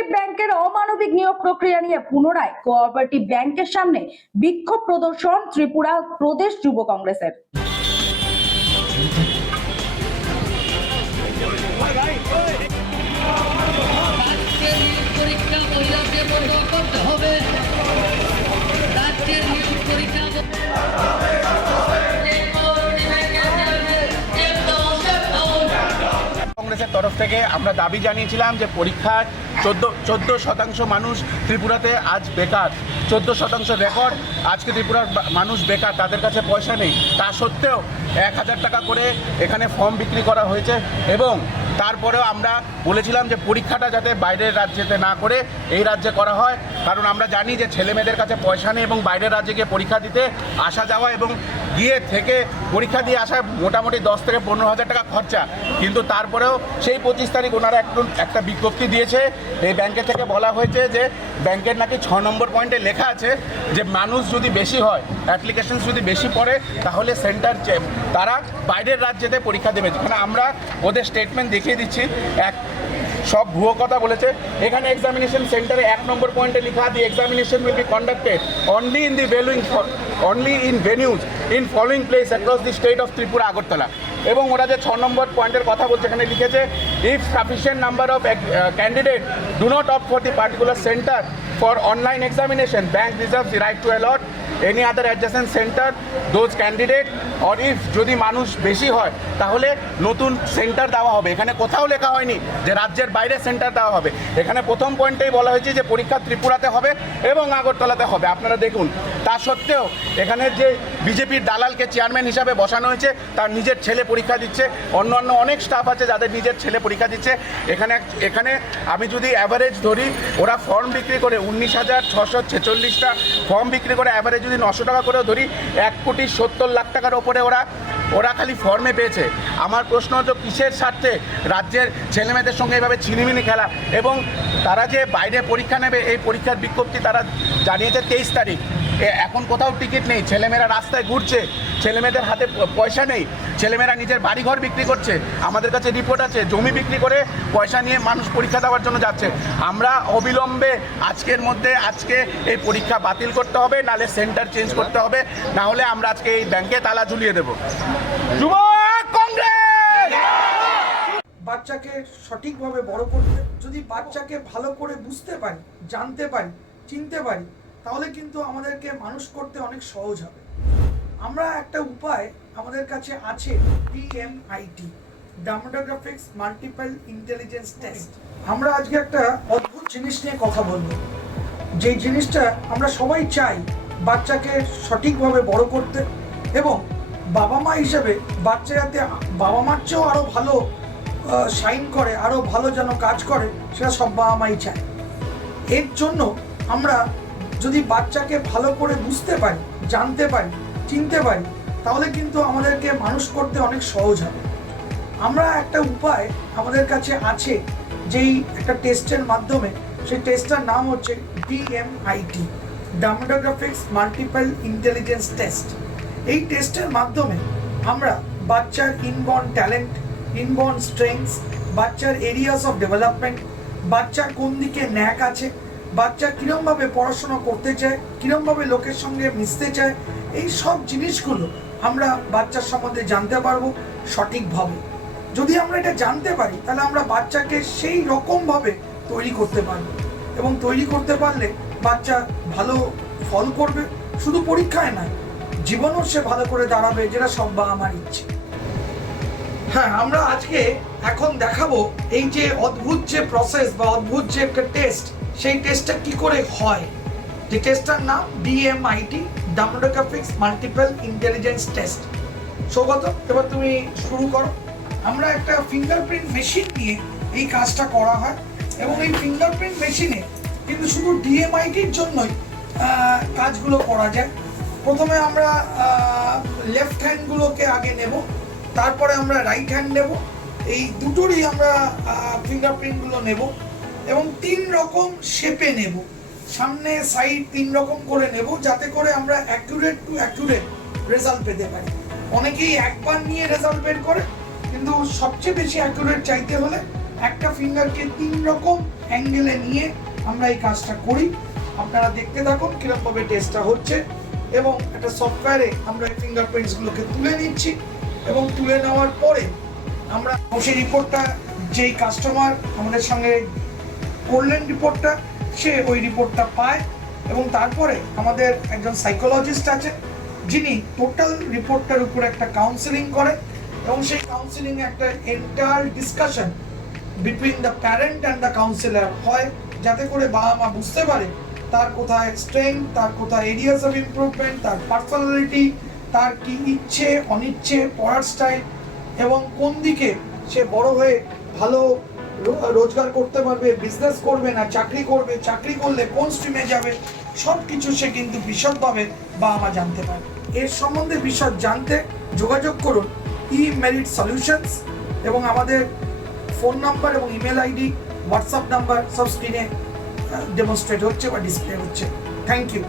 Cooperative ব্যাংকের অমানবিক নিয়োগ প্রক্রিয়া নিয়ে পুনরায় কোঅপারেটিভ ব্যাংকের সামনে বিক্ষোভ প্রদর্শন ত্রিপুরা প্রদেশ যুব কংগ্রেসের। কংগ্রেসের তরফ থেকে আমরা দাবি জানিয়েছিলাম যে পরীক্ষার 14% মানুষ ত্রিপুরাতে আজ বেকার। 14% রেকর্ড। আজকে ত্রিপুরার মানুষ বেকার, তাদের কাছে পয়সা নেই। তা সত্ত্বেও 1000 টাকা করে এখানে ফর্ম বিক্রি করা হয়েছে এবং তারপরেও আমরা বলেছিলাম যে পরীক্ষাটা যাতে বাইরের রাজ্যেতে না করে এই রাজ্যে করা হয়, কারণ আমরা জানি যে ছেলেমেয়েদের কাছে পয়সা নেই এবং বাইরের রাজ্যে গিয়ে পরীক্ষা দিতে আসা যাওয়া এবং গিয়ে থেকে পরীক্ষা দিয়ে আসায় মোটামুটি 10 থেকে 15,000 টাকা খরচা। কিন্তু তারপরেও সেই 25 তারিখ ওনারা একটা বিজ্ঞপ্তি দিয়েছে, এই ব্যাংকের থেকে বলা হয়েছে যে ব্যাংকের নাকি 6 নম্বর পয়েন্টে লেখা আছে যে মানুষ যদি বেশি হয়, অ্যাপ্লিকেশন যদি বেশি পড়ে, তাহলে সেন্টার তারা বাইরের রাজ্যেতে পরীক্ষা দেবে। যেখানে আমরা ওদের স্টেটমেন্ট দেখিয়ে দিচ্ছি, সব ভুয়ো কথা বলেছে। এখানে এক্সামিনেশন সেন্টারে 1 নম্বর পয়েন্টে লেখা, দি examination will be conducted only in ভেনিউজ in following place across the state of Tripura Agartala. এবং ওরা যে 6 নম্বর পয়েন্টের কথা বলছে, এখানে লিখেছে if sufficient number of candidate do not opt for the particular centre for online examination, bank reserves the right to allot any other adjacent centre those candidate or if যদি মানুষ বেশি হয় তাহলে নতুন সেন্টার দেওয়া হবে। এখানে কোথাও লেখা হয়নি যে রাজ্যের বাইরে সেন্টার দেওয়া হবে। এখানে প্রথম পয়েন্টেই বলা হয়েছে যে পরীক্ষা ত্রিপুরাতে হবে এবং আগরতলাতে হবে। আপনারা দেখুন, তা সত্ত্বেও এখানে যে বিজেপির দালালকে চেয়ারম্যান হিসাবে বসানো হয়েছে, তার নিজের ছেলে পরীক্ষা দিচ্ছে। অন্যান্য অনেক স্টাফ আছে যাদের নিজের ছেলে পরীক্ষা দিচ্ছে। এখানে আমি যদি অ্যাভারেজ ধরি, ওরা ফর্ম বিক্রি করে 19,646টা ফর্ম বিক্রি করে অ্যাভারেজ যদি 900 টাকা করেও ধরি, 1,70,00,000 টাকার ওপরে ওরা খালি ফর্মে পেয়েছে। আমার প্রশ্ন হচ্ছে কিসের স্বার্থে রাজ্যের ছেলেমেয়েদের সঙ্গে এভাবে ছিনিমিনি খেলা? এবং তারা যে বাইরে পরীক্ষা নেবে, এই পরীক্ষার বিজ্ঞপ্তি তারা জানিয়েছে 23 তারিখ। এখন কোথাও টিকিট নেই, ছেলেমেয়েরা রাস্তায় ঘুরছে, ছেলেমেয়েদের হাতে পয়সা নেই, ছেলেমেয়েরা নিজের বাড়িঘর বিক্রি করছে। আমাদের কাছে রিপোর্ট আছে, জমি বিক্রি করে পয়সা নিয়ে মানুষ পরীক্ষা দেওয়ার জন্য যাচ্ছে। আমরা অবিলম্বে আজকে এই পরীক্ষা বাতিল করতে হবে, নাহলে সেন্টার চেঞ্জ করতে হবে, না হলে আমরা আজকে এই ব্যাংকে তালা ঝুলিয়ে দেবো। যুব কংগ্রেস! বাচ্চাকে সঠিকভাবে বড় করতে, যদি বাচ্চাকে ভালো করে বুঝতে পারি, জানতে পারি, চিনতে পারি, তাহলে কিন্তু আমাদেরকে মানুষ করতে অনেক সহজ হবে। আমরা একটা উপায় আমাদের কাছে আছে, DMIT, demographics multiple intelligence test. আমরা আজকে একটা অদ্ভুত জিনিস নিয়ে কথা বলবো, যে জিনিসটা আমরা সবাই চাই বাচ্চাকে সঠিকভাবে বড় করতে, এবং বাবা মা হিসেবে বাচ্চা যাতে বাবা মার চেয়েও আরও ভালো শাইন করে, আরও ভালো যেন কাজ করে, সেটা সব বাবা মাই চায়। এর জন্য আমরা যদি বাচ্চাকে ভালো করে বুঝতে পারি, জানতে পারি, চিনতে পারি, তাহলে কিন্তু আমাদেরকে মানুষ করতে অনেক সহজ হবে। আমরা একটা উপায় আমাদের কাছে আছে, যেই একটা টেস্টের মাধ্যমে, সেই টেস্টটার নাম হচ্ছে DMIT, demographics multiple intelligence test. এই টেস্টের মাধ্যমে আমরা বাচ্চার ইনবর্ন ট্যালেন্ট, ইনবর্ন স্ট্রেংথস, বাচ্চার এরিয়াস অফ ডেভেলপমেন্ট, বাচ্চার কোন দিকে ন্যাক আছে, বাচ্চা কীরমভাবে পড়াশোনা করতে চায়, কীরমভাবে লোকের সঙ্গে মিশতে চায়, এই সব জিনিসগুলো আমরা বাচ্চার সম্বন্ধে জানতে পারবো সঠিকভাবে। যদি আমরা এটা জানতে পারি, তাহলে আমরা বাচ্চাকে সেই রকমভাবে তৈরি করতে পারবো, এবং তৈরি করতে পারলে বাচ্চা ভালো ফল করবে, শুধু পরীক্ষায় নয়, জীবনও সে ভালো করে দাঁড়াবে, যেটা সব বাবা মার ইচ্ছে। হ্যাঁ, আমরা আজকে এখন দেখাবো এই যে অদ্ভুত যে প্রসেস বা অদ্ভুত যে একটা টেস্ট, সেই টেস্টটা কি করে হয়। যে টেস্টটার নাম DMIT, demographics multiple intelligence test. Saugata, এবার তুমি শুরু করো। আমরা একটা ফিঙ্গারপ্রিন্ট মেশিন নিয়ে এই কাজটা করা হয়, এবং এই ফিঙ্গারপ্রিন্ট মেশিনে কিন্তু শুধু DMITর জন্যই কাজগুলো করা যায়। প্রথমে আমরা লেফট হ্যান্ডগুলোকে আগে নেব, তারপরে আমরা রাইট হ্যান্ড নেব। এই দুটোরই আমরা ফিঙ্গারপ্রিন্টগুলো নেব এবং 3 রকম শেপে নেব, সামনে সাইড 3 রকম করে নেব, যাতে করে আমরা অ্যাকুরেট টু অ্যাকুরেট রেজাল্ট পেতে পারি। অনেকেই একবার নিয়ে রেজাল্ট বের করে, কিন্তু সবচেয়ে বেশি অ্যাকুরেট চাইতে হলে একটা ফিঙ্গারকে 3 রকম অ্যাঙ্গেলে নিয়ে আমরা এই কাজটা করি। আপনারা দেখতে থাকুন কিরকমভাবে টেস্টটা হচ্ছে এবং একটা সফটওয়্যারে আমরা এই ফিঙ্গারপ্রিন্টসগুলোকে তুলে নিচ্ছি এবং তুলে নেওয়ার পরে আমরা সেই রিপোর্টটা যেই কাস্টমার আমাদের সঙ্গে করলেন রিপোর্টটা, সে ওই রিপোর্টটা পায় এবং তারপরে আমাদের একজন সাইকোলজিস্ট আছে যিনি টোটাল রিপোর্টটার উপর একটা কাউন্সেলিং করে এবং সেই কাউন্সেলিংয়ে একটা entire discussion between the parent and the councillor হয়, যাতে করে বাবা মা বুঝতে পারে তার কোথায় স্ট্রেংথ, তার কোথায় এরিয়াস অফ ইমপ্রুভমেন্ট, তার পার্সোনালিটি, তার কি ইচ্ছে অনিচ্ছে, পড়ার স্টাইল এবং কোন দিকে সে বড় হয়ে ভালো রোজগার করতে পারবে, বিজনেস করবে না চাকরি করবে, চাকরি করলে কোন স্ট্রিমে যাবে, সব কিছু সে কিন্তু বিশদভাবে বাবা মা জানতে পারে। এর সম্বন্ধে বিশদ জানতে যোগাযোগ করুন ই-মেরিট সলিউশনস এবং আমাদের ফোন নাম্বার এবং ইমেল আইডি, হোয়াটসঅ্যাপ নাম্বার সব স্ক্রিনে ডেমনস্ট্রেট হচ্ছে বা ডিসপ্লে হচ্ছে। Thank you.